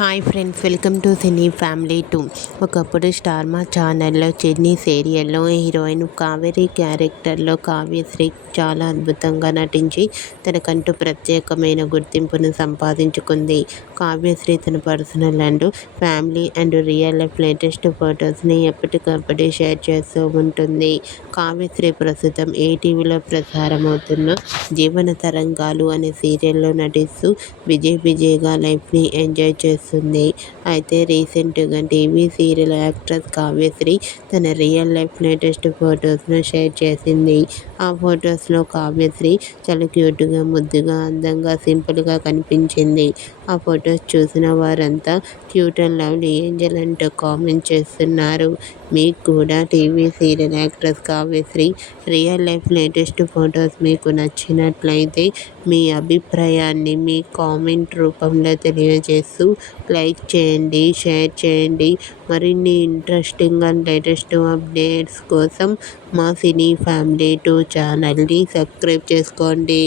Hi friends, welcome to cine family 2. ఒకప్పుడు star మా ఛానల్లో చిన్ని సీరియల్లో హీరోయిన్ కావేరి క్యారెక్టర్లో కావ్యశ్రీ చాలా అద్భుతంగా నటించి తనకంటూ ప్రత్యేకమైన గుర్తింపును సంపాదించుకుంది. కావ్యశ్రీ తన personal and family and real life latest ఫొటోస్ని ఎప్పటికప్పుడే షేర్ చేస్తూ ఉంటుంది. కావ్యశ్రీ ప్రస్తుతం ఈటీవీలో ప్రసారమవుతున్న జీవన తరంగాలు అనే సీరియల్లో నటిస్తూ బిజీగా లైఫ్ని ఎంజాయ్ చేస్తుంది. అయితే రీసెంట్గా టీవీ సీరియల్ యాక్ట్రెస్ కావ్యశ్రీ తన రియల్ లైఫ్ లేటెస్ట్ ఫొటోస్ను షేర్ చేసింది. ఆ ఫొటోస్లో కావ్యశ్రీ చాలా క్యూట్గా, ముద్దుగా, అందంగా, సింపుల్గా కనిపించింది. ఆ ఫొటోస్ చూసిన వారంతా క్యూట్ అండ్ లవ్లీ ఏంజల్ అంటూ కామెంట్ చేస్తున్నారు. మీకు కూడా TV serial actress Kavyasri real life latest photos మీకు నచ్చినట్లయితే మీ అభిప్రాయాన్ని మీ కామెంట్ రూపంలో తెలియజేస్తూ లైక్ చేయండి, షేర్ చేయండి. మరిన్ని ఇంట్రెస్టింగ్ అండ్ లేటెస్ట్ అప్డేట్స్ కోసం మా సినీ ఫ్యామిలీ 2 ఛానల్ని సబ్స్క్రైబ్ చేసుకోండి.